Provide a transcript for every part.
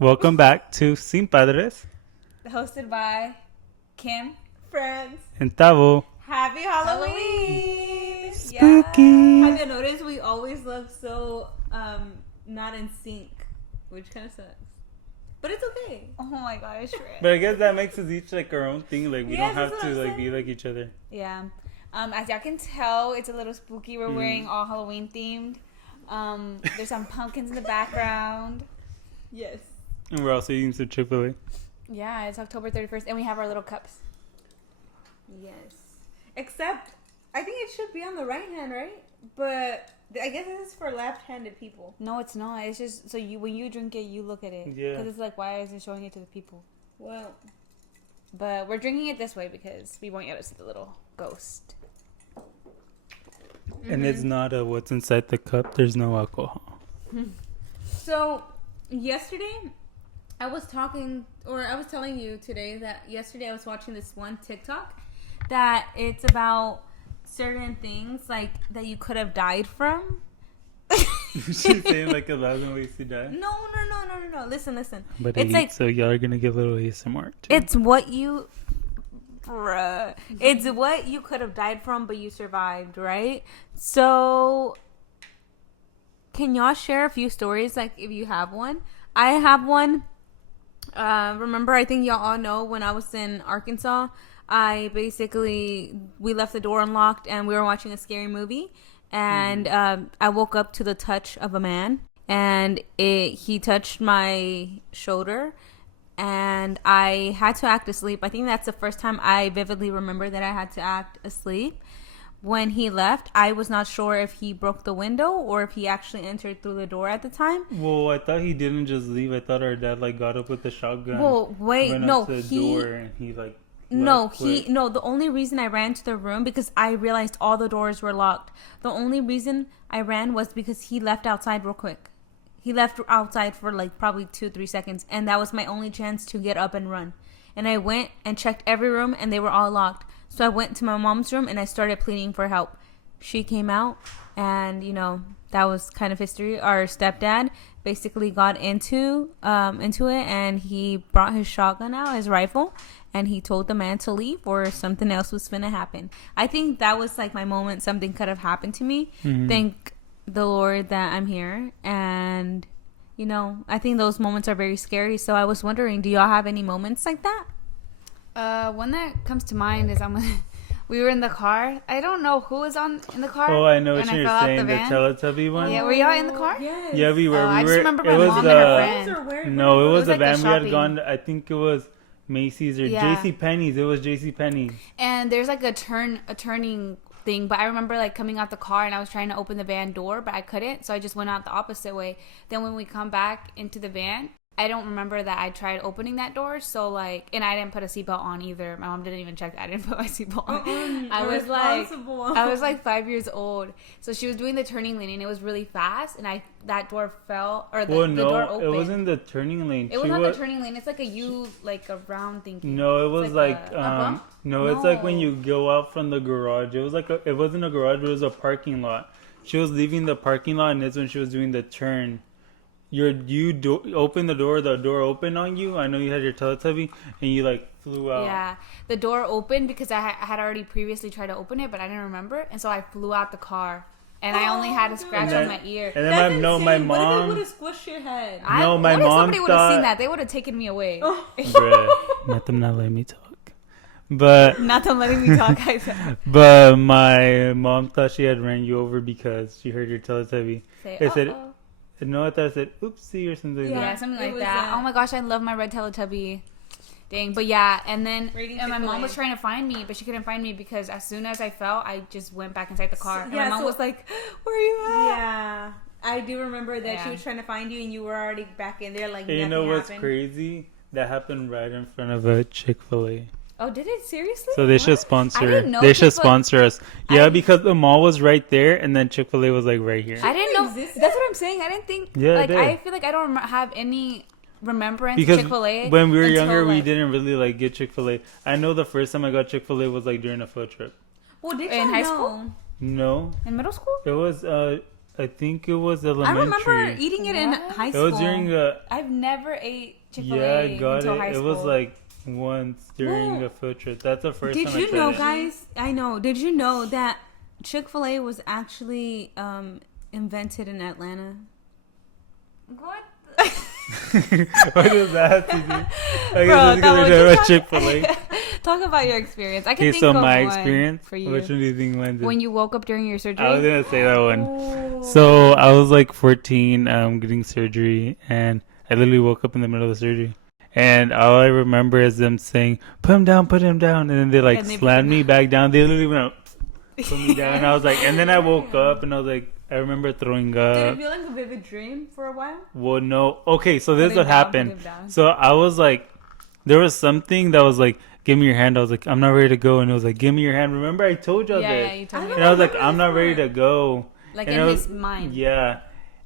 Welcome back to Sin Padres Hosted by Kim. Friends. and Tavo. Happy Halloween! Spooky. Yeah. Have you noticed we always look so not in sync, which kind of sucks. But it's okay. Oh my gosh. But I guess that makes us each like our own thing. Like we Yes, don't have that's to what I'm like be saying. like each other. Yeah. As y'all can tell, it's a little spooky. We're wearing all Halloween themed. There's some pumpkins in the background. Yes. And we're also eating some Chick-fil-A. Yeah, it's October 31st, and we have our little cups. Yes. Except, I think it should be on the right hand, right? But I guess this is for left-handed people. No, it's not. It's just so when you drink it, you look at it. Yeah. Because it's like, why isn't it showing it to the people? Well, But we're drinking it this way because we want you to see the little ghost. And it's not a what's inside the cup. There's no alcohol. so yesterday I was telling you today that yesterday I was watching this one TikTok that it's about certain things like that you could have died from. She's saying like 1,000 ways to die. No. Listen. But It's like so y'all are gonna give a little ASMR too. it's what you it's what you could have died from, but you survived, right? So, can y'all share a few stories, like if you have one? I have one. Remember, I think y'all all know when I was in Arkansas, we left the door unlocked and we were watching a scary movie, and I woke up to the touch of a man, and he touched my shoulder. And I had to act asleep. I think that's the first time I vividly remember that I had to act asleep. When he left, I was not sure if he broke the window or if he actually entered through the door at the time. Well, I thought he didn't just leave. I thought our dad like got up with the shotgun. Well, wait, went no, up to the he door and he like the only reason I ran to the room because I realized all the doors were locked. The only reason I ran was because he left outside real quick. He left outside for like probably 2-3 seconds, and that was my only chance to get up and run. And I went and checked every room, and they were all locked. So I went to my mom's room, and I started pleading for help. She came out, and that was kind of history. Our stepdad basically got into it, and he brought his shotgun out, his rifle, and he told the man to leave or something else was finna happen. I think that was like my moment. Something could have happened to me. Mm-hmm. Thank the Lord that I'm here, and I think those moments are very scary. So I was wondering, do y'all have any moments like that? One that comes to mind is we were in the car. I don't know who was in the car. Oh, I know what when I you're fell out saying. The van. Teletubby one. Yeah, were y'all in the car? Yes. Yeah, we were. I we just were. remember my it was mom the. and her friend. No, it was was the like the van we had shopping. gone. I think it was Macy's or Yeah. J.C. Penney's. It was J.C. Penney's. And there's like a turning thing, but I remember like coming out the car and I was trying to open the van door, but I couldn't, so I just went out the opposite way. Then when we come back into the van, I don't remember that I tried opening that door, so like, and I didn't put a seatbelt on either. My mom didn't even check that I didn't put my seatbelt on. I was like 5 years old, so she was doing the turning lane and it was really fast, and that door fell, or the door opened. It wasn't the turning lane. It was not the turning lane. It's like a round thing. No, it was like a bump? no, it's like when No. you go out from the garage. It was like it wasn't a garage, but it was a parking lot. She was leaving the parking lot, and that's when she was doing the turn. Open the door opened on you. I know you had your Teletubby, and you like flew out. Yeah, the door opened because I had already previously tried to open it, but I didn't remember, and so I flew out the car, and I only had a scratch on my ear. And then my What if mom. it would have squished your head? No, my what if mom somebody would have thought- seen that? They would have taken me away. Bruh, let them not let me talk. But Not them letting me talk. I said. but my mom thought she had ran you over because she heard your Teletubby. Say, It said, "Uh-oh." no, I thought it said oopsie or something like Yeah, that. something it like was that. Oh my gosh, I love my red Teletubby. Dang, but yeah, and then Rating and my mom Chick-fil-A. was trying to find me, but she couldn't find me because as soon as I fell, I just went back inside the car. And my mom was like, "Where are you at?" Yeah, I do remember that she Yeah. was trying to find you, and you were already back in there. Like And you nothing know what's happened. crazy? That happened right in front of a Chick-fil-A. Oh, did it seriously? So they should What? sponsor. I didn't know They should Chick-fil-A- sponsor us. Yeah, I- because the mall was right there, and then Chick-fil-A was like right here. I didn't know. Existed? That's what I'm saying. I didn't think. Yeah, it like did. I feel like I don't have any remembrance Because of Chick-fil-A. when we were until, younger, we like, didn't really like get Chick-fil-A. I know the first time I got Chick-fil-A was like during a field trip. Well, did In y'all high know? school? No, in middle school. it was I think it was I elementary. remember eating it in What? high It school. was during I've never ate Chick-fil-A yeah, I got until it. high It school. was like once during Well, a field trip. That's the first Did time I you tried know, it. guys? I know. Did you know that Chick-fil-A was actually invented in Atlanta? What? What does that have to do? I Bro, guess it's that because was about Chick-fil-A. Talk about your experience. I can Okay, think so of my one experience. for you. Which one do you think went? When you woke up during your surgery. I was gonna say that one. Oh. So I was like 14, getting surgery, and I literally woke up in the middle of the surgery. And all I remember is them saying, "Put him down, put him down," and then they like And they put slammed him me back down. They literally went, put me down. And I was like, and then I woke up and I was like, I remember throwing Did up. it feel like a vivid dream for a while? Well, no. Okay, so this Put is what him down, put happened. him down. So I was like, there was something that was like, give me your hand. I was like, I'm not ready to go. And it was like, give me your hand. Remember, I told you Yeah, this. yeah, you told me. And I was like, remember I'm this not ready part. to go. Like And in it was- his mind. Yeah.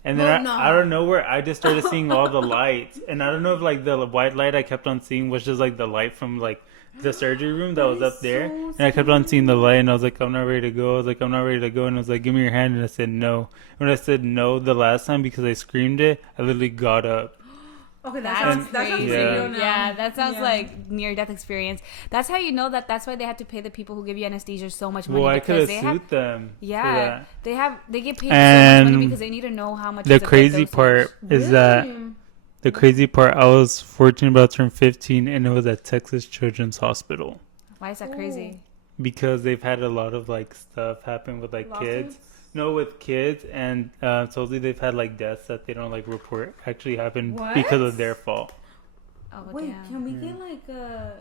And then Well, no. out of nowhere, I just started seeing all the lights. And I don't know if like the white light I kept on seeing was just like the light from like the surgery room that was up there. so And I kept on seeing the light and I was like, I'm not ready to go. I was like, I'm not ready to go. And I was like, give me your hand. And I said no. When I said no the last time because I screamed it, I literally got up. Okay, That's that sounds crazy. Yeah. real now. Yeah, that sounds Yeah. like near-death experience. That's how you know that's why they have to pay the people who give you anesthesia so much money. Well, I could because have they have, sued them. for yeah, that. they get paid so much And money because they need to know how much. The is a good crazy dosage. part is that the crazy part, I was 14, about to turn 15, and it was at Texas Children's Hospital Why is that crazy? because they've had a lot of like stuff happen with like kids. No, with kids, and supposedly they've had like deaths that they don't like report actually happened What? because of their fault. Oh Wait, damn. can we get like a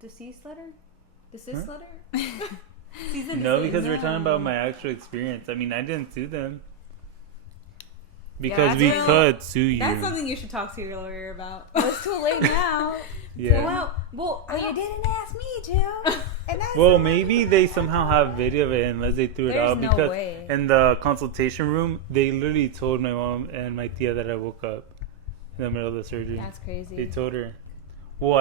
deceased letter? Deceased letter? Season No, deceased. because we're talking about my actual experience. I mean, I didn't sue them because that's we real. could sue you. That's something you should talk to your lawyer about. Well, it's too late now. Yeah. Well, you didn't ask me to. And that's Well, maybe they somehow have video of it unless they threw it There's out no because way. in the consultation room they literally told my mom and my tia that I woke up in the middle of the surgery. That's crazy. They told her. Well,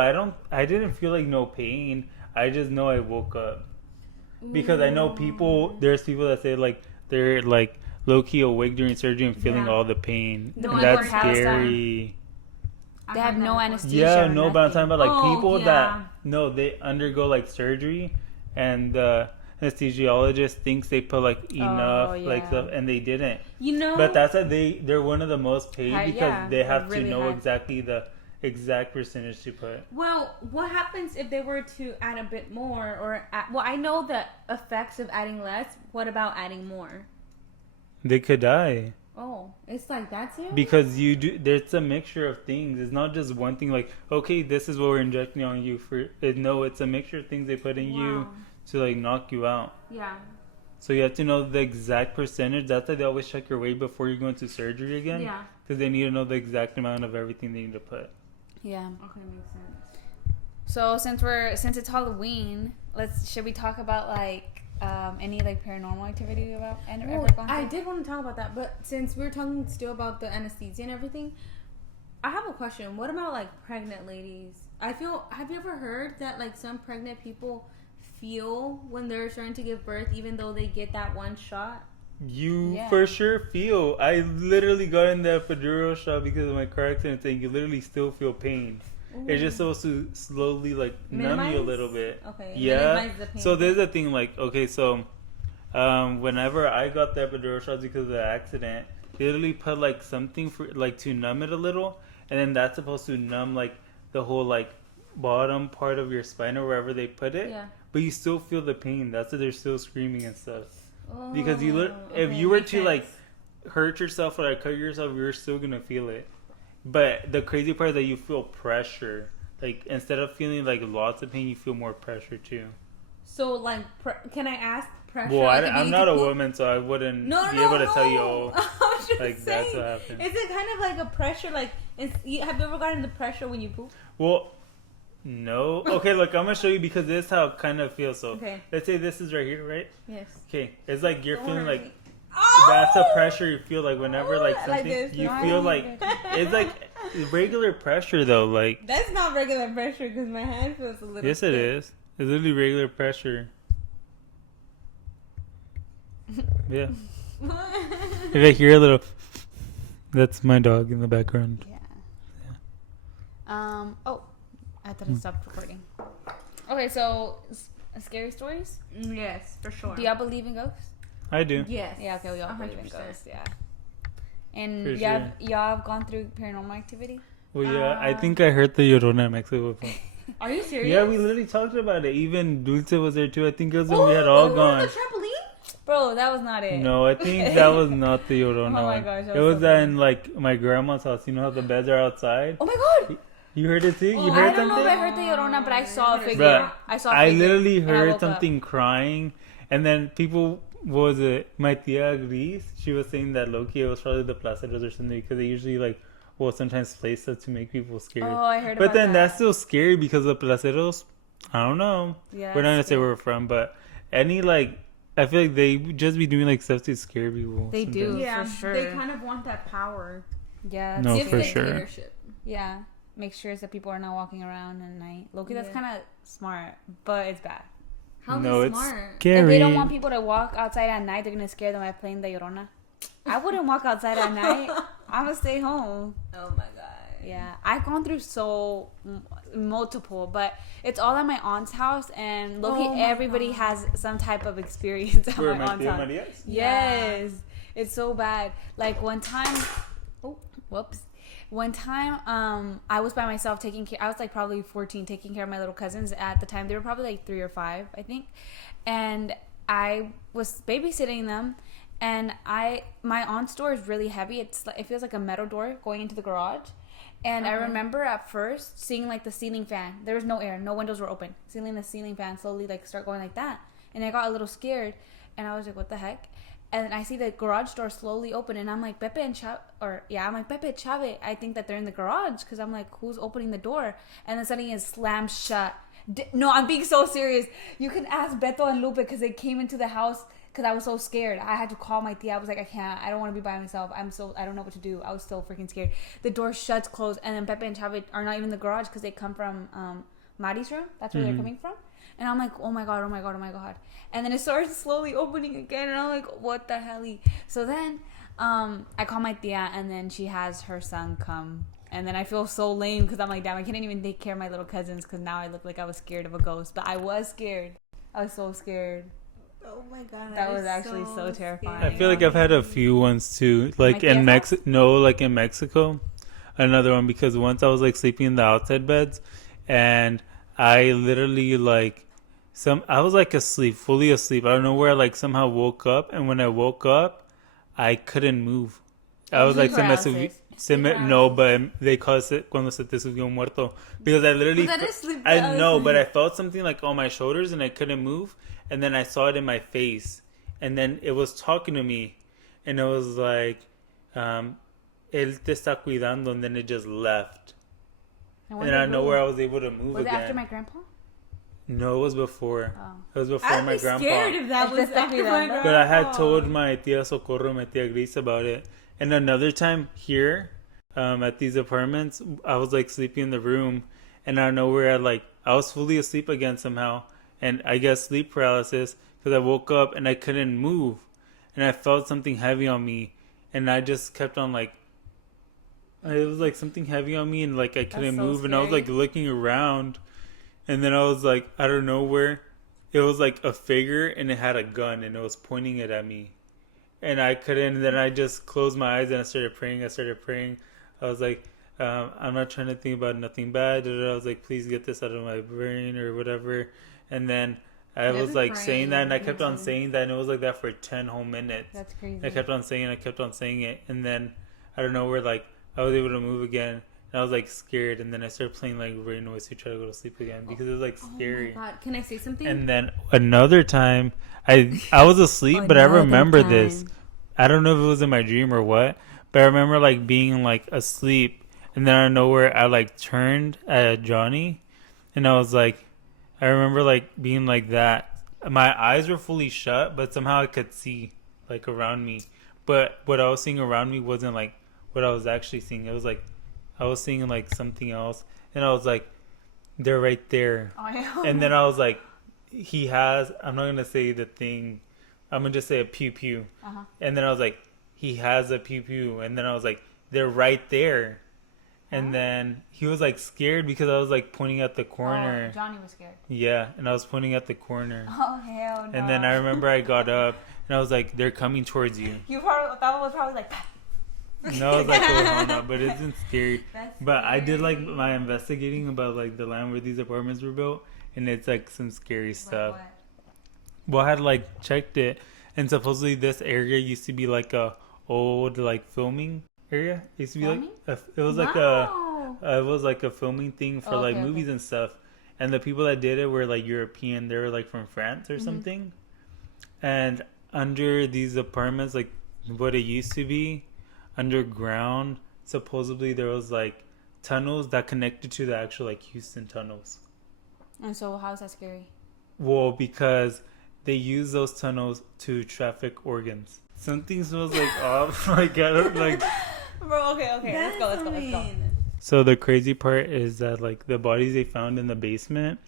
I didn't feel like no pain. I just know I woke up because I know people. There's people that say like they're like low key awake during surgery and feeling Yeah. all the pain. The And people that's in Palestine. scary. They have no anesthesia. Yeah, or no, but I'm talking nothing. about like Oh, people yeah. that no, they undergo like surgery, and the anesthesiologist thinks they put like enough like yeah. stuff, and they didn't. You know, But that's why they're one of the most paid High- because yeah, they they're have to really know high. exactly the exact percentage to put. well, what happens if they were to add a bit more, or well, I know the effects of adding less. What about adding more? They could die Oh, it's like that too. because you do. There's a mixture of things. It's not just one thing. Like, okay, this is what we're injecting on you for. No, it's a mixture of things they put in you Wow. to like knock you out. Yeah. So you have to know the exact percentage. That's why they always check your weight before you go into surgery again. Yeah. Because they need to know the exact amount of everything they need to put. Yeah. Okay, makes sense. So since it's Halloween, should we talk about like any like paranormal activity about and Well, ever gone I through? did want to talk about that, but since we're talking still about the anesthesia and everything, I have a question. What about like pregnant ladies? Have you ever heard that like some pregnant people feel when they're starting to give birth, even though they get that one shot? You Yeah. for sure feel. I literally got in the epidural shot because of my car accident and you literally still feel pain. It's just supposed to slowly like numb you a Minimize? little bit. Okay. Yeah. minimize the pain. So there's a thing like, okay, so whenever I got the epidural shots because of the accident, they literally put like something for like to numb it a little, and then that's supposed to numb like the whole like bottom part of your spine or wherever they put it. Yeah. But you still feel the pain. That's why they're still screaming and stuff. Oh, Because if okay, you were makes to sense. like hurt yourself or like cut yourself, you're still gonna feel it. But the crazy part is that you feel pressure. Like instead of feeling like lots of pain, you feel more pressure too. So like, can I ask pressure? Well, at the I'm beginning not to a poop? woman, so I wouldn't No, be no, able to no. tell you. Oh, I was just like that's saying, what happened. is it kind of like a pressure? Like, have you ever gotten the pressure when you poop? Well, no. Okay, look, I'm gonna show you because this is how it kind of feels. So Okay. let's say this is right here, right? Yes. Okay, it's like you're feeling Alright. like Oh! that's the pressure you feel like whenever like Like something this. you Oh feel my like it's like regular pressure though. Like That's not regular pressure because my hand feels a little. yes, it stiff. is. It's literally regular pressure. Yeah. If I hear a little, that's my dog in the background. Yeah. Oh, I thought I stopped recording. Okay, so scary stories. Yes, for sure. Do y'all believe in ghosts? I do. Yes. Yeah. Okay, we all believe in 100%. ghosts. Yeah. And For y'all have gone through paranormal activity? Well, yeah, I think I heard the Llorona in Mexico before. Are you serious? Yeah, we literally talked about it. Even Dulce was there too. I think it was when we had all the gone. trampoline? Bro, that was not it. No, I think that was not the Llorona Oh my one. gosh, that It was was so that funny. in like my grandma's house. You know how the beds are outside? Oh my god! You heard it too? You I heard don't know something? if I heard the Llorona, but I saw a figure. Bruh, I saw a I figure. literally and I heard woke up. something crying, and then people, what was it? My tia Gris, she was saying that Loki, it was probably the placeros or something, because they usually like, well, sometimes play stuff to make people scared. Oh, I heard But about then that. that's still scary because the placeros, I don't know. Yeah, We're not gonna that's say where scary. we're from, but any like, I feel like they just be doing like stuff to scare people. They do. sometimes. Yeah, for sure. they kind of want that power. Yeah. No, it's for scary. sure. Dictatorship. Yeah. Make sure that people are not walking around at night. Loki, that's Yeah. kind of smart, but it's bad. How No, is it's smart? scary. If they don't want people to walk outside at night, they're gonna scare them by playing the Llorona. I wouldn't walk outside at night. I'm gonna stay home. Oh my god. Yeah, I've gone through multiple, but it's all at my aunt's house, and Loki, Oh my everybody God. has some type of experience at Where my my aunt's tia house. Maria's? Yes, it's so bad. Like one time, oh, whoops. One time, I was by myself taking care. I was like probably 14, taking care of my little cousins. At the time, they were probably like 3 or 5, I think, and I was babysitting them. And my aunt's door is really heavy. It's like, it feels like a metal door going into the garage. And I remember at first seeing like the ceiling fan. There was no air, no windows were open. Seeing the ceiling fan slowly like start going like that. And I got a little scared, and I was like, "What the heck?" And then I see the garage door slowly open, and I'm like, Pepe and I'm like, Pepe, Chave, I think that they're in the garage, because I'm like, who's opening the door? And then suddenly it slams shut. No, I'm being so serious. You can ask Beto and Lupe, because they came into the house, because I was so scared. I had to call my tia. I was like, I don't want to be by myself. I don't know what to do. I was so freaking scared. The door shuts, closed, and then Pepe and Chave are not even in the garage, because they come from Mari's room. That's where they're coming from. And I'm like, oh my god, oh my god, oh my god. And then it starts slowly opening again, and I'm like, what the hell? So then I call my tia, and then she has her son come. And then I feel so lame, because I'm like, damn, I couldn't even take care of my little cousins, because now I look like I was scared of a ghost. But I was scared. I was so scared. Oh my god. That was actually so terrifying. I feel like I've had a few ones too, like My in tia's Mexico. No, like in Mexico, another one, because once I was like sleeping in the outside beds, and I literally like I was like asleep, fully asleep. I don't know where I like somehow woke up, and when I woke up, I couldn't move. I was like no, but they call it cuando se te subió un muerto, because I literally But that is sleep I know, paralysis. but I felt something like on my shoulders, and I couldn't move, and then I saw it in my face, and then it was talking to me, and it was like, él te está cuidando, and then it just left. And then out of nowhere, I was able to move Was it again. after my grandpa? No, it was before. Oh. It was before I'd my be grandpa. scared if that was Este está after my cuidando. grandpa. But I had told my tia Socorro, my tia Gris about it. And another time here, at these apartments, I was like sleeping in the room, and out of nowhere, I was fully asleep again somehow, and I guess sleep paralysis, because I woke up and I couldn't move, and I felt something heavy on me, and I just kept on like, it was like something heavy on me, and like I couldn't so move, and I was scary. like looking around, and then I was like, out of nowhere, it was like a figure, and it had a gun, and it was pointing it at me. And I couldn't, and then I just closed my eyes, and I started praying. I was like, I'm not trying to think about nothing bad. I was like, please get this out of my brain or whatever. And then I I've was been like saying that, and I praying kept on too. saying that, and it was like that for 10 whole minutes. That's crazy. I kept on saying it. And then, I don't know where, like, I was able to move again. And I was like scared, and then I started playing like rain noise to try to go to sleep again, because it was like scary. Oh my god. Can I say something? And then another time, I was asleep, but I remember this. I don't know if it was in my dream or what, but I remember like being like asleep, and then out of nowhere, I like turned at Johnny, and I was like, I remember like being like that. My eyes were fully shut, but somehow I could see like around me. But what I was seeing around me wasn't like what I was actually seeing. It was like I was seeing like something else, and I was like, they're right there. Oh, yeah. And then I was like, I'm not gonna say the thing. I'm gonna just say a pew pew. Uh-huh. And then I was like, he has a pew pew. And then I was like, they're right there. And then he was like scared because I was like pointing at the corner. Oh, Johnny was scared. Yeah, and I was pointing at the corner. Oh, hell no. And then I remember I got up and I was like, they're coming towards you. You probably thought it was probably like... No, I was like, oh no, but it isn't scary. That's But I did like scary. my investigating about like the land where these apartments were built, and it's like some scary stuff. Like Well, I had like checked it, and supposedly this area used to be like a old like filming area. It used to be Filming? like it was like Wow. it was like a filming thing for like Okay, movies and stuff. And the people that did it were like European. They were like from France or Mm-hmm. something. And under these apartments, like what it used to be, underground, supposedly there was like tunnels that connected to the actual like Houston tunnels. And so how is that scary? Well, because they use those tunnels to traffic organs. Something smells like off. Like I don't like. Bro, okay. Let's go. So the crazy part is that like the bodies they found in the basement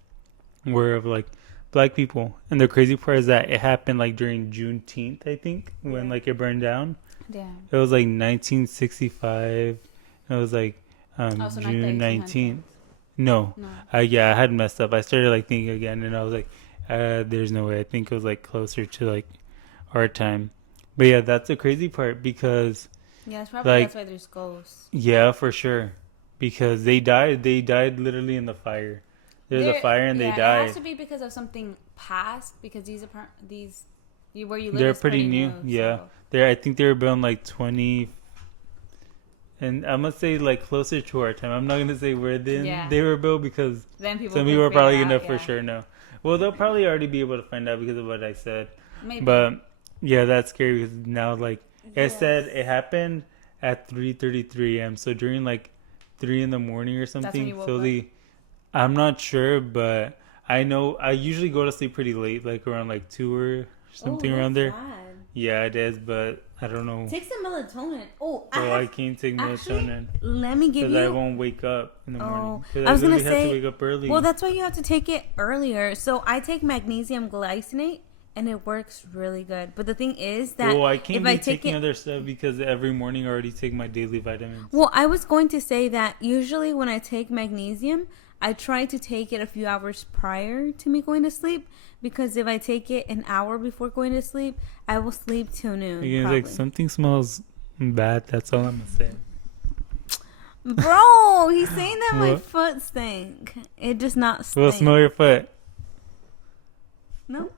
were of like black people, and the crazy part is that it happened like during Juneteenth, I think, when like it burned down. Damn. It was like 1965. It was like So like the June 19th. 1800s. No, No. yeah, I had messed up. I started like thinking again, and I was like, "There's no way." I think it was like closer to like our time. But yeah, that's the crazy part because Yeah, it's probably Like- that's why there's ghosts. yeah, for sure, because they died. They died literally in the fire. There's a fire and they It died. has to be because of something past, because where you live They're is pretty new. Yeah, I think they were built in like 20. And I'm gonna say like closer to our time. I'm not gonna say where then Yeah. they were built because Then people some could people are figure probably it gonna out, for sure know. Well, they'll probably already be able to find out because of what I said. Maybe. But yeah, that's scary because now like it Yes. said it happened at 3:33 a.m. So during like 3 in the morning or something. you woke So up? I'm not sure, but I know I usually go to sleep pretty late, like around like 2 or something around there. Yeah, it is, but I don't know. Take some melatonin. Oh, So I can't take actually, melatonin let me give because I you. won't wake up in the morning. Because I was gonna literally have say. to wake up early. Well, that's why you have to take it earlier. So I take magnesium glycinate, and it works really good. But the thing is that well, I can't if be I take taking it, other stuff because every morning I already take my daily vitamins. well, I was going to say that usually when I take magnesium, I try to take it a few hours prior to me going to sleep, because if I take it an hour before going to sleep, I will sleep till noon. Again, it's like something smells bad. That's all I'm gonna say. Bro, he's saying that my What? foot stink. It does not stink. Well, smell your foot. No.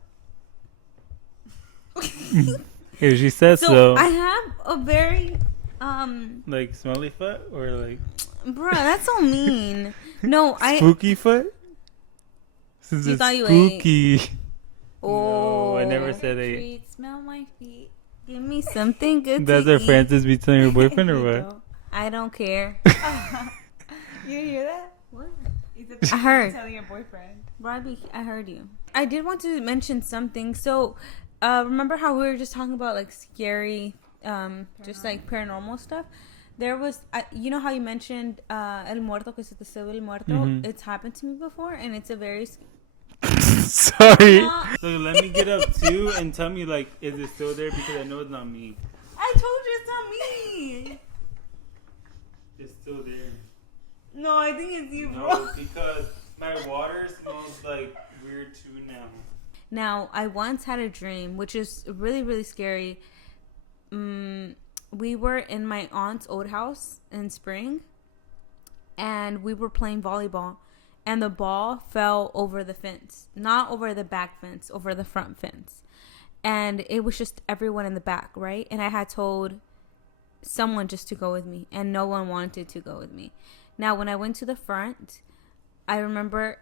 If she says So so. I have a very Like smelly foot or like bro, that's so mean. No, spooky foot? Since You it's thought you spooky. Oh, No, I never said it. Treat, smell my feet. Give me something good That's to what eat. Francis be telling your boyfriend or You what? don't. I don't care. You hear that? What? I heard. Telling your boyfriend. Robbie, I heard you. I did want to mention something. So, remember how we were just talking about like scary, just like paranormal stuff? There was, you know how you mentioned el muerto que se te sube el muerto? Mhm. It's happened to me before, and it's a very Sorry. No. So let me get up too and tell me like, is it still there? Because I know it's not me. I told you it's not me. It's still there. No, I think it's you, bro. No, because my water smells like weird too now. Now, I once had a dream, which is really, really scary. We were in my aunt's old house in spring, and we were playing volleyball, and the ball fell over the fence. Not over the back fence, over the front fence. And it was just everyone in the back, right? And I had told someone just to go with me, and no one wanted to go with me. Now, when I went to the front, I remember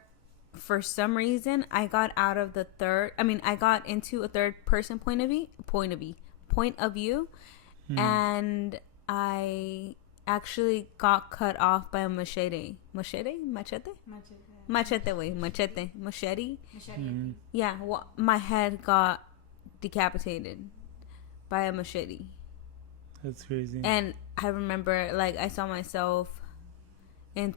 for some reason I got into a third person point of view, and I actually got cut off by a machete. Machete. Yeah, my head got decapitated by a machete. That's crazy. And I remember, like, I saw myself in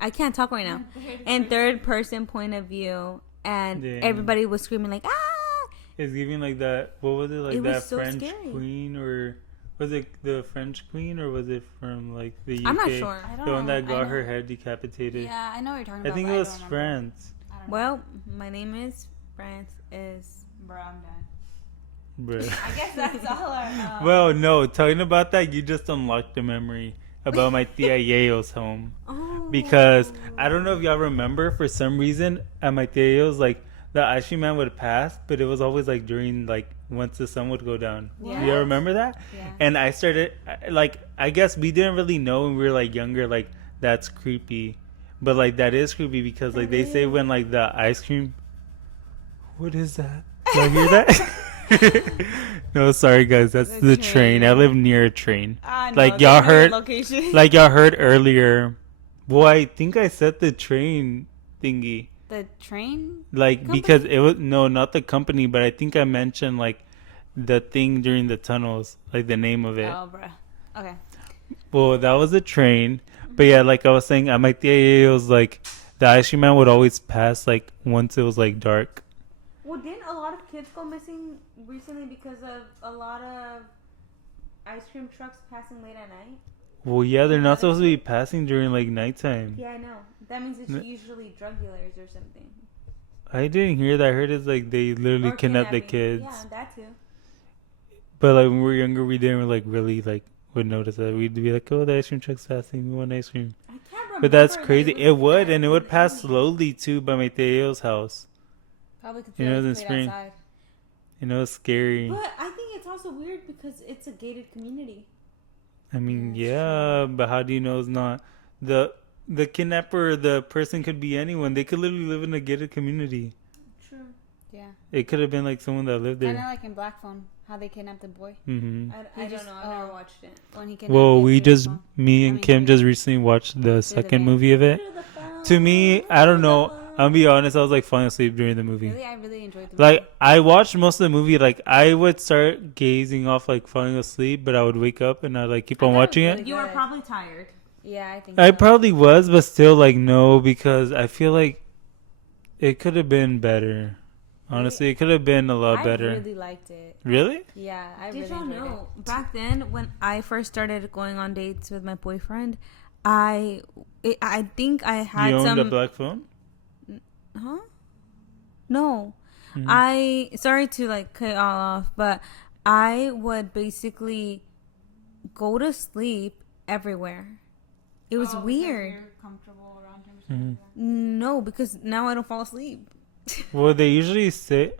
I can't talk right now. In third person point of view, and Damn. everybody was screaming like, ah! It's giving like that. What was it, like It was that so French scary. queen, or was it the French queen, or was it from like the UK? I'm not sure. I don't The one know. that I got know. her head decapitated. Yeah, I know what you're talking I about. think but it was don't remember. France. I don't know. Well, my name is France. Bro, I'm done. Bruh. I guess that's all our. Well, no, talking about that, you just unlocked a memory about my tia Yayo's home. Oh. Because I don't know if y'all remember, for some reason at my tia Yayo's, like the ice cream man would pass, but it was always like during like once the sun would go down. Yeah. Do y'all remember that? Yeah. And I started like, I guess we didn't really know when we were like younger, like that's creepy, but like that is creepy because like they say when like the ice cream. What is that? Do I hear that? No, sorry guys, that's the train. I live near a train. Like y'all heard, like y'all heard earlier. Well, I think I said the train thingy. The train? Like Company? because it was no, not the company, but I think I mentioned like the thing during the tunnels, like the name of it. Oh, bruh. Okay. Well, that was a train, but yeah, like I was saying, at my tia, it was like the ice cream man would always pass like once it was like dark. Well, didn't a lot of kids go missing recently because of a lot of ice cream trucks passing late at night? Well, yeah, they're not supposed to be passing during like nighttime. Yeah, I know. That means it's usually drug dealers or something. I didn't hear that. I heard it's like they literally Or kidnap the kidnapping. kids. Yeah, that too. But like when we were younger, we didn't like really like would notice that. We'd be like, "Oh, the ice cream truck's passing. We want ice cream." I can't remember. But that's that crazy. was It would, that and it would pass late. slowly too by my Theo's house. Probably because You know, they in played spring. outside. You know, it's scary. But I think it's also weird because it's a gated community. I mean, Yeah, yeah, but how do you know it's not the kidnapper? Or the person could be anyone. They could literally live in a gated community. True. Yeah. It could have been like someone that lived Kind of there. like in Black Phone, how they kidnapped the boy. Mm-hmm. I He don't just- know. I've never oh. watched it. When he kidnapped Well, him we through the just phone. me and Kim just recently watched the second van. movie of it. To me, I don't know. I'll be honest. I was like falling asleep during the movie. Really, I really enjoyed the movie. Like I watched most of the movie. Like I would start gazing off, like falling asleep, but I would wake up and I'd like keep I on thought it was watching really it. You were good. probably tired. Yeah, I think I so. probably was, but still, like no, because I feel like it could have been better. Honestly, it could have been a lot better. I really liked it. Really? Yeah, I Did really y'all enjoyed know back then when I first started going on dates with my boyfriend, I think I had You owned some. a black phone? Huh? No. Mhm. Sorry to like cut it all off, but I would basically go to sleep everywhere. It was weird. You're comfortable around him. Mhm. No, because now I don't fall asleep. Well, they usually say.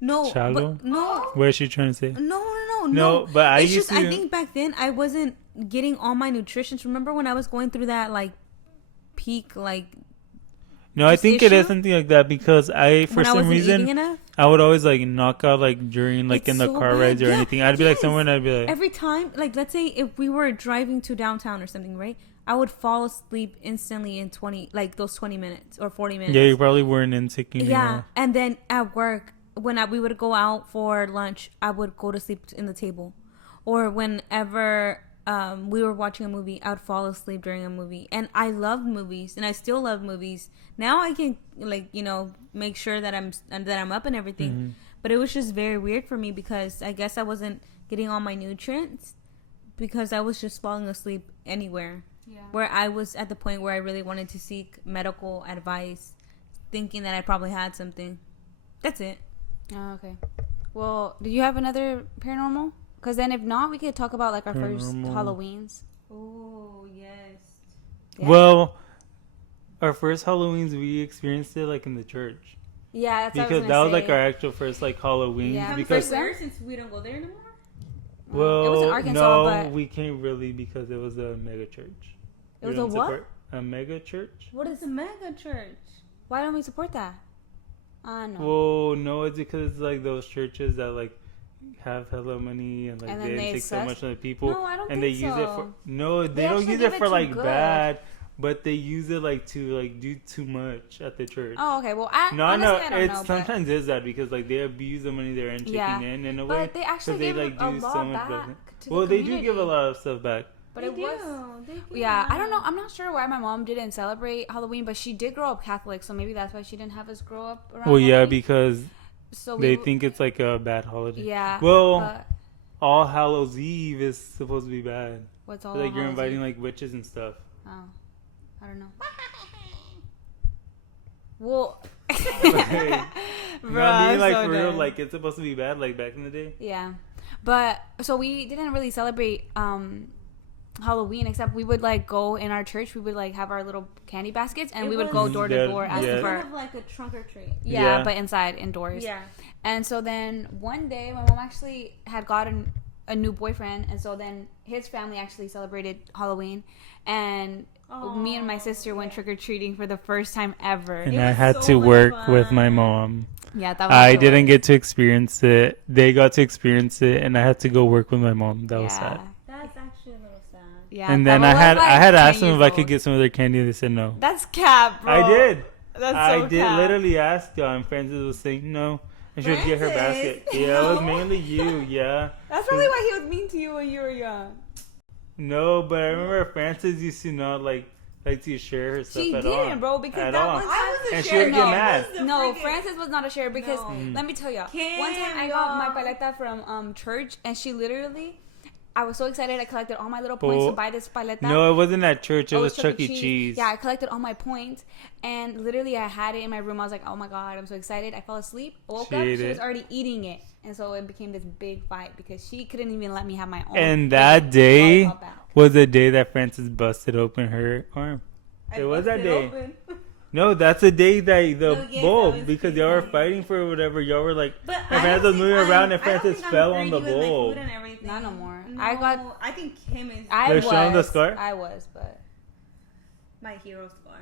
No, Shallow? but no, What is she trying to say? no. But I It's used just to. I think back then I wasn't getting all my nutrition. Remember when I was going through that like peak like No, I this think it is issue? something like that because for when I some wasn't eating reason enough? I would always like knock out like during like It's in the so car bad. rides or Yeah, anything. I'd be like yes. somewhere and I'd be like, Every time, like let's say if we were driving to downtown or something, right? I would fall asleep instantly in 20 minutes or 40 minutes. yeah, you probably weren't in taking. Yeah, and then at work when we would go out for lunch, I would go to sleep in the table, or whenever we were watching a movie, I would fall asleep during a movie. And I loved movies, and I still love movies. Now I can make sure that I'm up and everything. Mm-hmm. But it was just very weird for me because I guess I wasn't getting all my nutrients because I was just falling asleep anywhere. Yeah. Where I was at the point where I really wanted to seek medical advice, thinking that I probably had something. That's it. Oh, okay. Well, did you have another paranormal? Because then if not, we could talk about like our first Paranormal. Halloweens. Oh, yes. Yeah. Well, our first Halloween's we experienced it like in the church Yeah, that's what I because was that gonna was like say. our actual first like Halloween. Yeah, because first- since we don't go there anymore? well, it was in Arkansas, no, but we can't really because it was a mega church. It We was a don't what? support a mega church. What is a mega church? why don't we support that? No. Well, no, it's because like those churches that like have hella money and like And then they they take so suck? much of the people No, I don't and think they use it so. for no, they don't actually use give it it for to like good. bad, but they use it like to like do too much at the church. Oh, okay. Well, No, honestly, no, I don't it's know. sometimes is that because like they abuse the money they're in taking Yeah. in a But, way. but they actually 'cause they give like a do lot so much back better. to the Well, they community. do give a lot of stuff back. But it was. Yeah, I don't know. I'm not sure why my mom didn't celebrate Halloween, but she did grow up Catholic, so maybe that's why she didn't have us grow up around. Well, yeah, Halloween. because So They think it's like a bad holiday. Yeah. Well, but All Hallows Eve is supposed to be bad. what's all Like you're Hallows inviting Eve? like witches and stuff. Oh, I don't know. Well, Like, bro, I mean, like so for real, dead. like it's supposed to be bad, like back in the day. Yeah, but so we didn't really celebrate Halloween, except we would like go in our church. We would like have our little candy baskets, and It we would was- go door to door Yeah. asking It's for. kind of like a trunk or treat. Yeah, Yeah. but inside, indoors. Yeah. And so then one day, my mom actually had gotten a new boyfriend, and so then his family actually celebrated Halloween, and me and my sister went trick or treating for the first time ever. And It I was had so to much work with my fun. mom. Yeah, that was. I the didn't worst. get to experience it. They got to experience it, and I had to go work with my mom. That was sad. That's actually a little sad. Yeah, And then Pablo I had was, like, I had 10 asked them years if I could old. get some of their candy, and they said no. That's cap, bro. I did. That's I so did cap. literally ask them. And Francis was saying no, and she would get her basket. Francis? Yeah, it was No. mainly you. Yeah. That's probably why he was mean to you when you were young. No, but I remember Francis used to not like to share her stuff She at all. didn't, bro, because At that all. one time. I was a And she share. would get mad. No, Francis was not a share because No. let me tell you, Kim, one time I got my y'all. paleta from church, and she literally, I was so excited. I collected all my little points to Oh, buy this paleta. No, it wasn't at church. It Oh, was Chuck E. Cheese. Yeah, I collected all my points, and literally I had it in my room. I was like, oh my god, I'm so excited. I fell asleep, woke She up, ate she was it. already eating it, and so it became this big fight because she couldn't even let me have my own. And that day lollipop back. was the day that Francis busted open her arm. It was that day. No, that's the day that the No, yes, bulb, that was because the y'all were day. fighting for whatever. Y'all were like, But and Francis was moving around, and Francis fell on the bulb. Not no more. No, I think Kim is I They're was. showing the scar? I was, but my hero scar.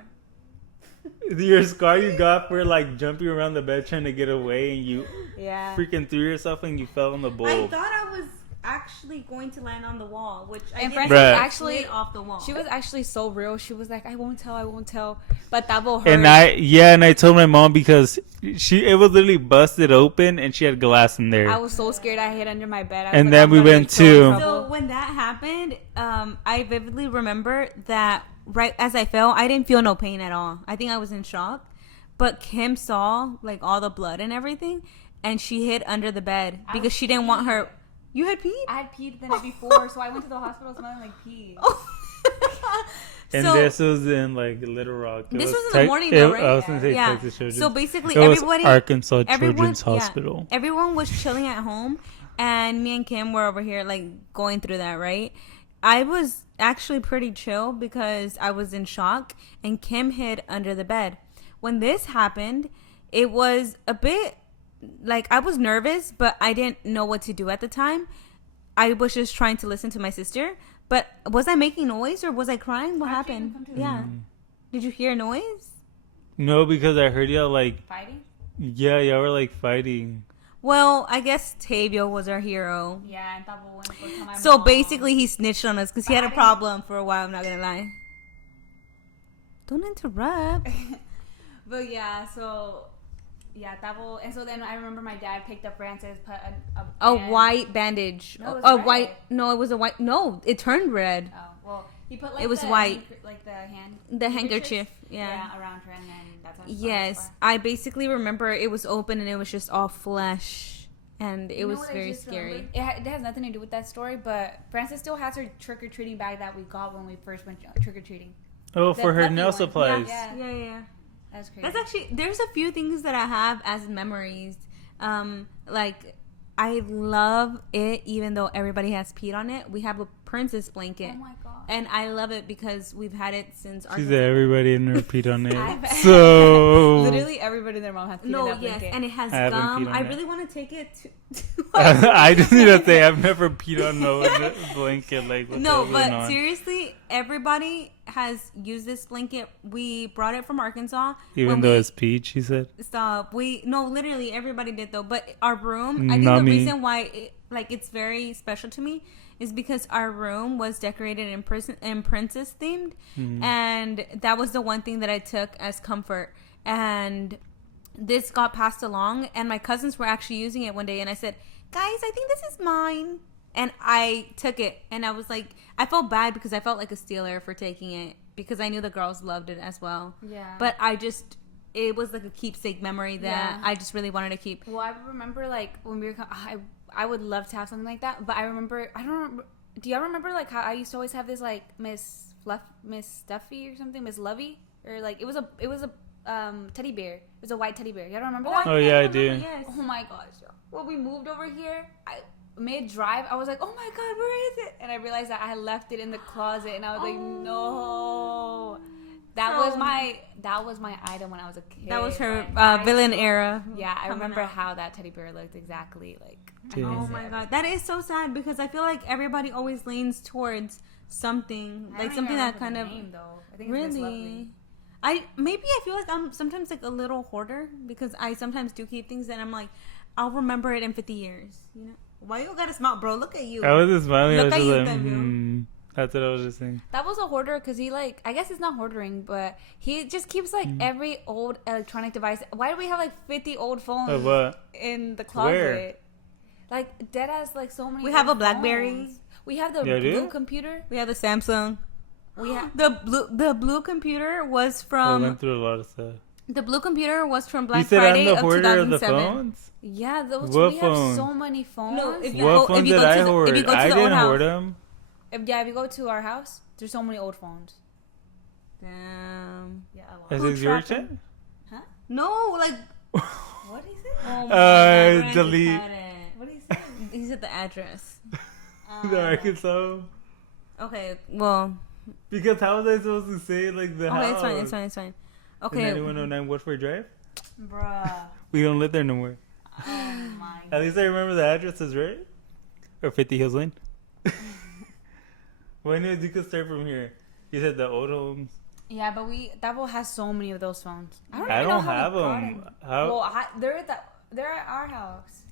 Your scar you got for like jumping around the bed trying to get away, and you yeah. freaking threw yourself and you fell on the I bulb. thought I was actually going to land on the wall, which I And didn't. Francis Bruh. actually, Slid off the wall. she was actually so real. She was like, I won't tell. But that will hurt. And I told my mom because it was literally busted open and she had glass in there. I was so scared. I hid under my bed. I was And like, then I'm we gonna went get so in to- trouble. So when that happened, I vividly remember that right as I fell, I didn't feel no pain at all. I think I was in shock. But Kim saw like all the blood and everything, and she hid under the bed because she didn't want her. You had peed? I had peed the night before, so I went to the hospital smelling like pee. And So- this was in like Little Rock. It This was in the morning though, right? I was gonna say Yeah. Texas Children's. So basically, it was everybody, Arkansas everyone, Children's yeah, Hospital. everyone was chilling at home, and me and Kim were over here like going through that. Right, I was actually pretty chill because I was in shock, and Kim hid under the bed. When this happened, it was a bit like I was nervous, but I didn't know what to do at the time. I was just trying to listen to my sister. But was I making noise or was I crying? What happened? Yeah. Did you hear noise? No, because I heard y'all like, Fighting? yeah, y'all were like fighting. Well, I guess Tavio was our hero. Yeah, and Tabo went to tell my So mom. basically, he snitched on us because he had a Fighting. problem for a while. I'm not gonna lie. Don't interrupt. But yeah, so yeah, Tabo, and so then I remember my dad picked up Francis, put A band- white bandage. No, it was a red. white. No, it was a white. No, it turned red. Oh well, he put like It was the white. like the hand, The handkerchief. Yeah. around her, and then that's how Yes, I basically remember it was open and it was just all flesh, and it was very scary. It has nothing to do with that story, but Francis still has her trick or treating bag that we got when we first went trick or treating. Oh, The for her puffy nail one. supplies. Yeah. Yeah. That's crazy. That's actually, there's a few things that I have as memories. Like I love it, even though everybody has peed on it. We have a princess blanket. Oh my god. And I love it because we've had it since our She said everybody in her peed on it. I've- So Literally everybody and their mom has peed in No, that yes, blanket. and it has I haven't gum. peed on I it. really want to take it to I just need to say I've never peed on no blanket. Like what's No, going but on? seriously, everybody has used this blanket. We brought it from Arkansas. Even When though we- it's peach, she said. Stop. Literally everybody did though. But our room, I think Not the me. reason why it's very special to me is because our room was decorated in princess themed, and that was the one thing that I took as comfort. And this got passed along, and my cousins were actually using it one day, and I said, "Guys, I think this is mine." And I took it, and I was like, I felt bad because I felt like a stealer for taking it because I knew the girls loved it as well. Yeah. But I just it was like a keepsake memory that I just really wanted to keep. Well, I remember like when we were, I would love to have something like that, but I don't remember. Do y'all remember like how I used to always have this like Miss Stuffy or something, Miss Lovey, or like it was a teddy bear. It was a white teddy bear. Y'all remember that? Oh yeah, I do. Yes. Oh my gosh. When we moved over here, mid-drive, I was like, oh my god, where is it? And I realized that I had left it in the closet, and I was like, no. That was my item when I was a kid. That was her Like, villain era. Yeah, I remember how that teddy bear looked exactly. Like, Yeah. Oh my god, that is so sad because I feel like everybody always leans towards something, like something that kind of name, though. I think it's Miss Lovely. really. I feel like I'm sometimes like a little hoarder because I sometimes do keep things that I'm like, I'll remember it in 50 years. You know, why you gotta smile, bro? Look at you. I was just smiling. I Look was at just you, like, Daniel. That's what I was just saying. That was a hoarder because he like, I guess it's not hoarding, but he just keeps like every old electronic device. Why do we have like 50 old phones Of what? in the closet? Where? Like dead ass like so many. We have old a BlackBerry. phones. We have the Yeah, blue dude. computer. We have the Samsung. We have The blue computer was I from went through a lot of stuff. the blue computer was from You Black said Friday I'm the of hoarder of the 2007. phones? yeah. Those What we phone? have so many phones. No, if you What go- phones if you did go I to the- hoard? if you go to I the didn't old hoard house. them. If you go to our house, there's so many old phones. Damn. Yeah, a lot. Is Who this your tracked shit? them? No, like What is it? oh my God, we're delete. anti-patent. What is it? He said the address. The Arkansas. Okay, well, Because how was I supposed to say like the house? it's fine. Okay. Okay, 9109 Woodford Drive? Bruh. We don't live there no more. Oh my. At least I remember the addresses, right? Or 50 Hills Lane. Well, anyways, you could start from here. You said the old homes. Yeah, but Dabo has so many of those phones. I even don't know how have we got them. them. How? Well, they're at our house.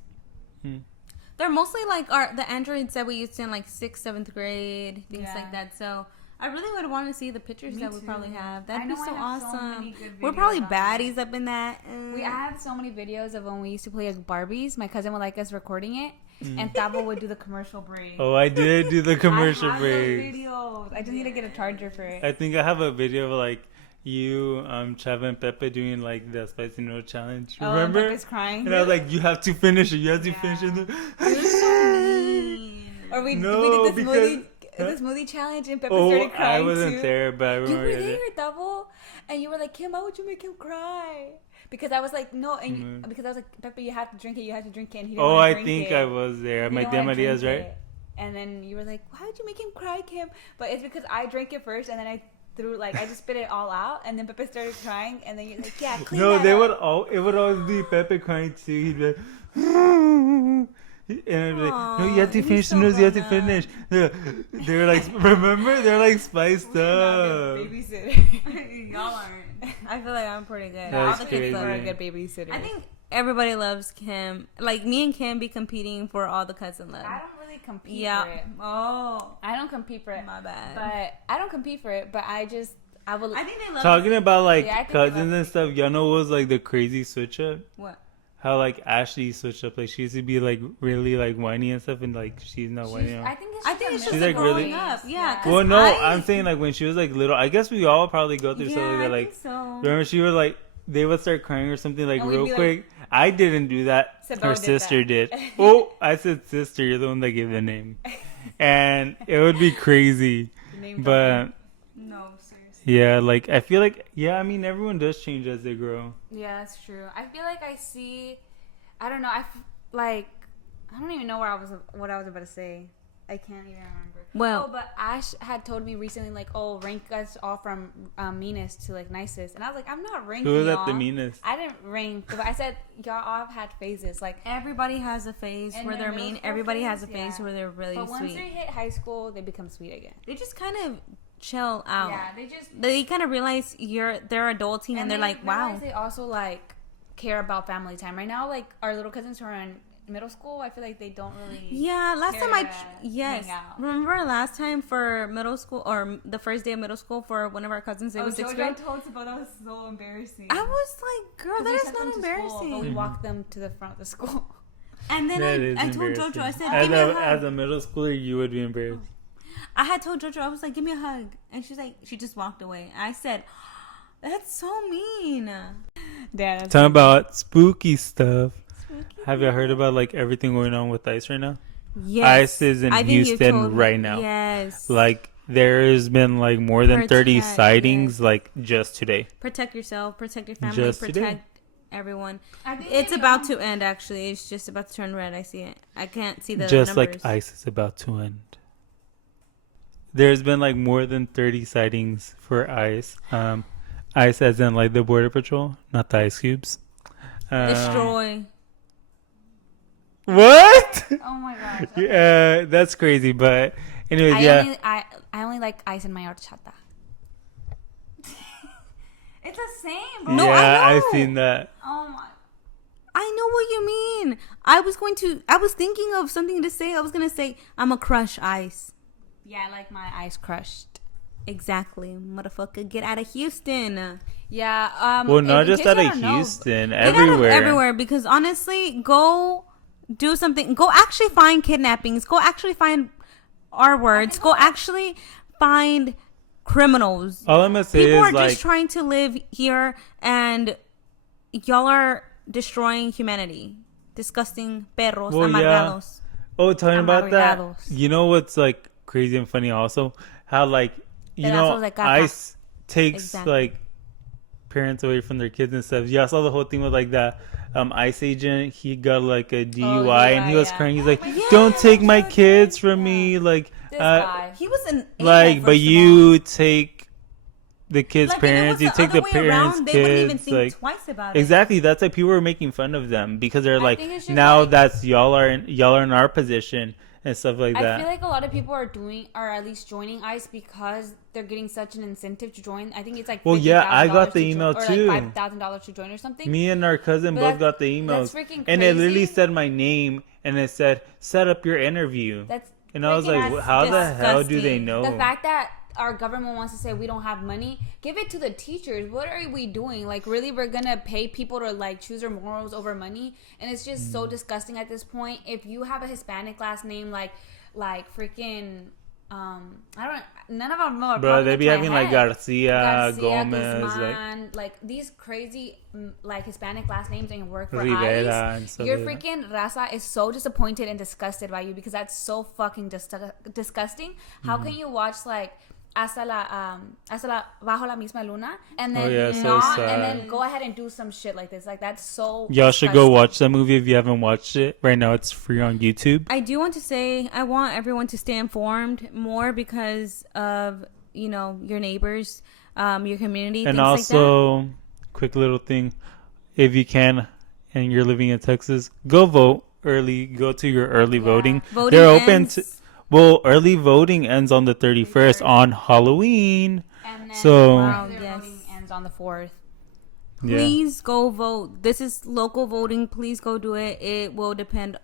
they're mostly like the androids that we used to in like 6th, 7th grade, things Yeah. like that. So I really would want to see the pictures Me that we too. probably have. I That'd be know I so have so awesome. many good We're videos probably on baddies up in that. I have so many videos of when we used to play like Barbies. My cousin would like us recording it, and Thabo would do the commercial break. Oh, I did do the commercial I have break. those videos. I just need to get a charger for it. I think I have a video of like you, Chava and Pepe doing like the spicy noodle challenge. Oh, and Remember? Pepe's crying. And I was like, you have to finish it. You have to finish it. Or we No, did the because- smoothie challenge, and Pepe Oh, started crying I wasn't too. there, but I You remember were it. there, Thabo, and you were like, Kim, why would you make him cry? Because I was like, no, and because I was like, Pepe, you have to drink it, and he didn't Oh, wanna I drink think it. I was there. He My didn't Tia wanna Maria's, drink right? it. And then you were like, why would you make him cry, Kim? But it's because I drank it first, and then I just spit it all out, and then Pepe started crying, and then you're like, yeah, clean No, that they up. would it would always be Pepe crying too. He'd be like, and I'd be like, no, you have to He's finish the so news. You have to grown up. finish. They were like, remember? They're like spiced up. Babysitter. Y'all aren't. I feel like I'm pretty good. That's All the kids crazy. love We're a me. good babysitter. I think everybody loves Kim. Like me and Kim be competing for all the cousin love. I don't really compete Yeah. for it. Oh, I don't compete for it. my bad. But I don't compete for it. But I will. I think they love Talking about like Yeah, I think cousins they love and stuff, y'all know what was like the crazy switch up? What? How like Ashley switched up. Like she used to be like really like whiny and stuff, and like she's not whiny. now. I think it's I think it's a just She's, like like, growing really- up. Yeah. 'cause Well, no, I- I'm saying like when she was like little. I guess we all probably go through something like that. I Like think so. remember she would like they would start crying or something like And we'd real be like- quick. I didn't do that. Sabone Her did sister that. did. Oh, I said sister. You're the one that gave the name, and it would be crazy. Name But No, seriously. yeah, like I feel like I mean everyone does change as they grow. Yeah, that's true. I feel like I see. I don't know. I don't even know what I was about to say. I can't even remember. Well- oh, but Ash had told me recently, like, oh, rank us all from meanest to like nicest, and I was like, I'm not ranking. Who was y'all. at the meanest? I didn't rank, but I said y'all all have had phases. Like, Everybody has a phase In where their they're middle mean. school Everybody has a phase, phase yeah. where they're really but once sweet. they hit high school, they become sweet again. They just kind of chill out. Yeah, they just They kind of realize they're adulting and, they're they like, wow. realize they also like care about family time. Right now, like our little cousins who are in middle school, I feel like they don't really. Yeah, last care time to yes. hang out. Remember last time for middle school or the first day of middle school for one of our cousins, it was 6th grade. told us about that was so embarrassing. I was like, girl, that is not But embarrassing. we walked them to the front of the school. And then That is I told embarrassing. Jojo, I said, as give me a a hug. as a middle schooler, you would be embarrassed. I had told Jojo, I was like, give me a hug. And she's like, she just walked away. I said, that's so mean. Damn, that's Talking crazy. about spooky stuff. Have you heard about like everything going on with ICE right now? Yes. ICE is in I think you Houston told me. right now. Yes. Like there's been like more than 30 Protect, sightings yes. like just today. Protect yourself, protect your family, Just protect today. everyone. I think It's maybe about to end, actually. It's just about to turn red. I see it. I can't see the Just numbers. like ICE is about to end. There's been like more than 30 sightings for ICE. ICE as in like the Border Patrol, not the ice cubes. Destroy. What? Oh my gosh. Okay. Yeah, that's crazy. But anyways, yeah. I only like ice in my horchata. It's the same, bro. No, yeah, I know. I've seen that. Oh my. I know what you mean. I was thinking of something to say. I was going to say, I'm a crush ice. Yeah, I like my ice crushed. Exactly. Motherfucker, get out of Houston. Yeah. Well, not in just case out you of don't know, Houston, Get out of everywhere. everywhere, because honestly, go do something. Go actually find kidnappings. Go actually find R words. Go actually find criminals. All I'm gonna say People is are like, just trying to live here, and y'all destroying humanity. Disgusting perros Well, yeah. amargados. oh, talking about that. Amargados. You know what's like crazy and funny also? How like, you know, Pedazos de caca. ICE takes Exactly. like parents away from their kids and stuff. Yeah, I saw the whole thing with like that ICE agent. He got like a DUI and he was yeah. crying. He's like, "Don't take my kids from me." Like, This guy. He was an like, a-hole, but first of you all. take the kids' Like, if it parents. was You the take the other way parents' around, they wouldn't even kids. think Like, twice about it. exactly. That's like people were making fun of them because they're like, think it's just now like- that's y'all are in our position and stuff like I that. feel like a lot of people are at least joining ICE because they're getting such an incentive to join. I think it's like Well, yeah, I $50,000 got the to email join, too. or like $5,000 to join or something. Me and our cousin But both that's- got the emails, that's freaking and it literally crazy. said my name, and it said set up your interview. That's And I was freaking like, how the hell do they disgusting. know? the fact that our government wants to say we don't have money. Give it to the teachers. What are we doing? Like, really, we're gonna pay people to like choose their morals over money, and it's just so disgusting at this point. If you have a Hispanic last name, like freaking, I don't. None of them know. Bro, they be having like Garcia, Gomez, Guzman, like these crazy like Hispanic last names and work for Rivera ICE. and stuff Your like that. freaking raza is so disappointed and disgusted by you because that's so fucking disgusting. How Mm-hmm. can you watch like hasta la bajo la misma luna and then Oh, yeah, so not sad. and then go ahead and do some shit like this? Like that's so. Y'all should go disgusting. watch that movie if you haven't watched it. Right now, it's free on YouTube. I do want to say I want everyone to stay informed more because of your neighbors, your community, And things also, quick little thing, if you can, and you're living in Texas, go vote early. Go to your early voting. like that. Voting They're open ends- to. Well, early voting ends on the 31st on Halloween. And then So- regular Yes. voting ends on the 4th. Yeah. Please go vote. This is local voting. Please go do it. It will depend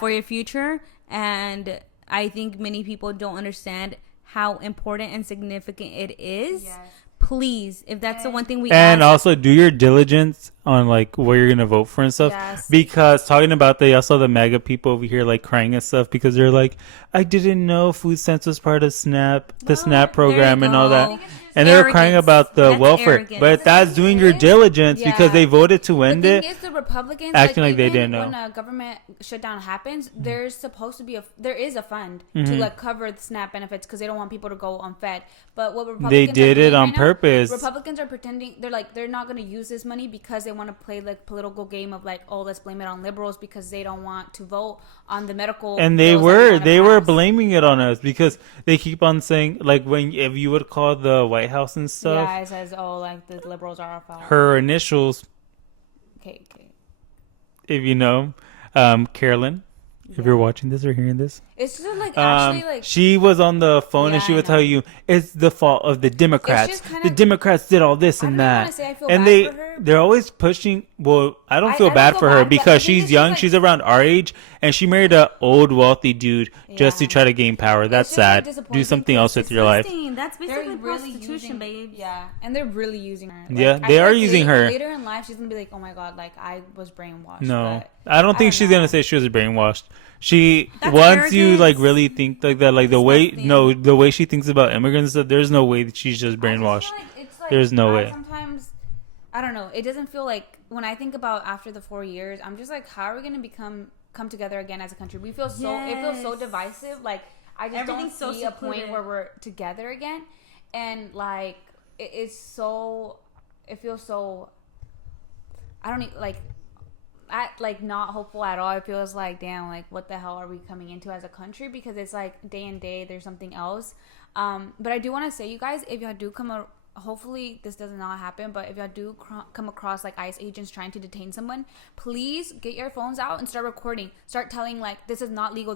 for your future. And I think many people don't understand how important and significant it is. Yes. Please, if that's the one thing we And ask. also do your diligence on like where you're gonna vote for and stuff. Yes. Because talking about that, I saw the MAGA people over here like crying and stuff because they're like, I didn't know food stamps was part of SNAP, the SNAP program and all that. go. And they were crying Arrogance. about the That's welfare. arrogance. But that's doing your diligence because Yeah. they voted to end The thing it. is, the Republicans acting like they even didn't know. When a government shutdown happens, there's supposed to be there is a fund Mm-hmm. to like cover the SNAP benefits because they don't want people to go unfed. But what Republicans They are did it doing on right now, purpose. Republicans are pretending they're not going to use this money because they want to play like political game of like, oh, let's blame it on liberals because they don't want to vote on the medical. And they bills that were wanna they were pass. blaming it on us because they keep on saying like if you would call the White House and stuff, Yeah, it says, oh, like the liberals are our fault. her initials, Okay. if you know, Carolyn, if you're watching this or hearing this, It's just like actually like she was on the phone and Yeah, she I would know. tell you it's the fault of the Democrats. just kind The of- Democrats did all this I and don't even that, wanna say I feel and bad for her. they're always pushing. Well, I don't feel I don't bad feel for bad, her but the because thing is she's just, young. like- She's around our age, and she married an old wealthy dude just to Yeah. try to gain power. That's just, like, sad. Do disappointing something else with your life. Disgusting. That's they're basically really prostitution, using, babe. yeah, and they're really using her. Yeah, I they feel are like using her. Later in life, she's gonna be like, "Oh my god, like I was brainwashed." No, but I don't think she's know. gonna say she was brainwashed. She That's once you arrogance. like really think like that, like the way Disgusting. the way she thinks about immigrants, that there's no way that she's just I just brainwashed. feel like it's like, There's no I way. Sometimes I don't know. It doesn't feel like when I think about after the 4 years, I'm just like, how are we gonna come together again as a country? We feel so it feels so divisive. Like I just Everything's don't so see a secluded. point where we're together again, and like it's so. It feels so. I don't even like. Not hopeful at all. It feels like damn, like what the hell are we coming into as a country? Because it's like day and day there's something else. But I do want to say, you guys, if y'all do hopefully this does not happen, but if y'all do come across like ICE agents trying to detain someone, please get your phones out and start recording. Start telling like this is not legal,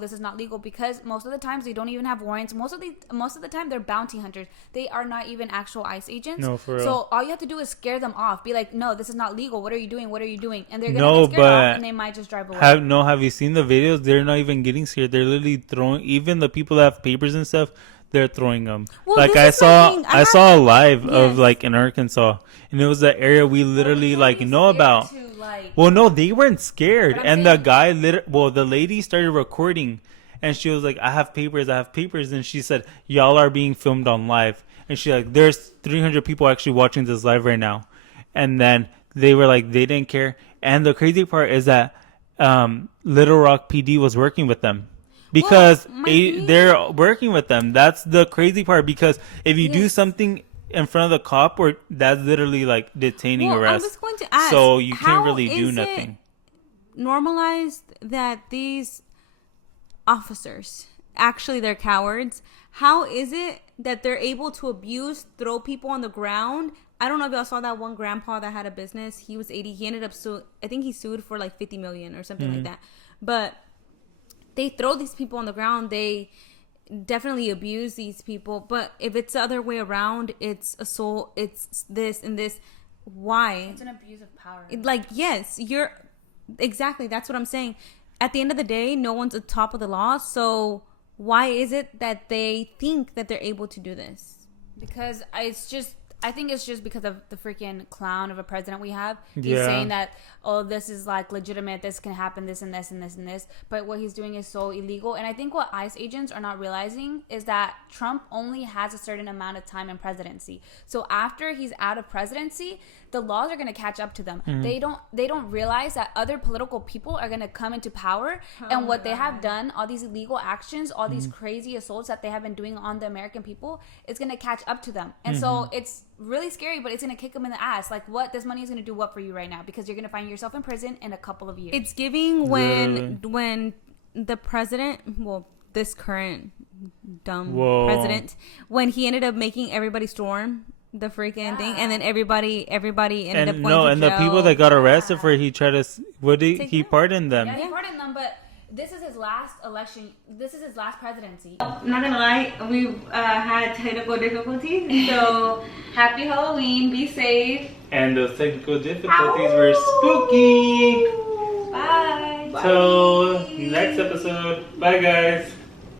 because most of the times they don't even have warrants. Most of the time they're bounty hunters. They are not even actual ICE agents. No, for real. So all you have to do is scare them off. Be like, no, this is not legal. What are you doing? And they're gonna get scared off, and they might just drive away. Have you seen the videos? They're not even getting scared. They're literally throwing, even the people that have papers and stuff, they're throwing them. Well, like I saw a live of like in Arkansas, and it was the area we literally like know about. Well, no, they weren't scared, and the guy the lady started recording, and she was like, I have papers, and she said, y'all are being filmed on live, and she like, there's 300 people actually watching this live right now, and then they were like, they didn't care, and the crazy part is that Little Rock PD was working with them. Because they're working with them. That's the crazy part. Because if you do something in front of the cop, or that's literally like detaining arrest. I was going to ask, so you can't really do nothing. Normalized that these officers, actually they're cowards. How is it that they're able to throw people on the ground? I don't know if y'all saw that one grandpa that had a business. He was 80. He ended up I think he sued for like 50 million or something like that. But they throw these people on the ground. They definitely abuse these people. But if it's the other way around, it's assault, it's this and this. Why? It's an abuse of power. Yes, exactly. That's what I'm saying. At the end of the day, no one's at the top of the law. So why is it that they think that they're able to do this? Because I think it's just because of the freaking clown of a president we have. He's saying that, oh, this is like legitimate, this can happen, this and this and this and this. But what he's doing is so illegal. And I think what ICE agents are not realizing is that Trump only has a certain amount of time in presidency. So after he's out of presidency, the laws are going to catch up to them. They don't realize that other political people are going to come into power, and what they have done, all these illegal actions, all these crazy assaults that they have been doing on the American people, is going to catch up to them. And so it's really scary, but it's going to kick them in the ass. Like, what this money is going to do what for you right now? Because you're going to find yourself in prison in a couple of years. It's giving when the president, this current dumb president, when he ended up making everybody storm the freaking thing, and then everybody ended up going to jail. And the people that got arrested for it, he tried to he pardoned them. Yeah, he pardoned them, but this is his last election. This is his last presidency. I'm not gonna lie, we've had technical difficulties, so happy Halloween, be safe. And those technical difficulties were spooky. Bye. Till next episode. Bye, guys.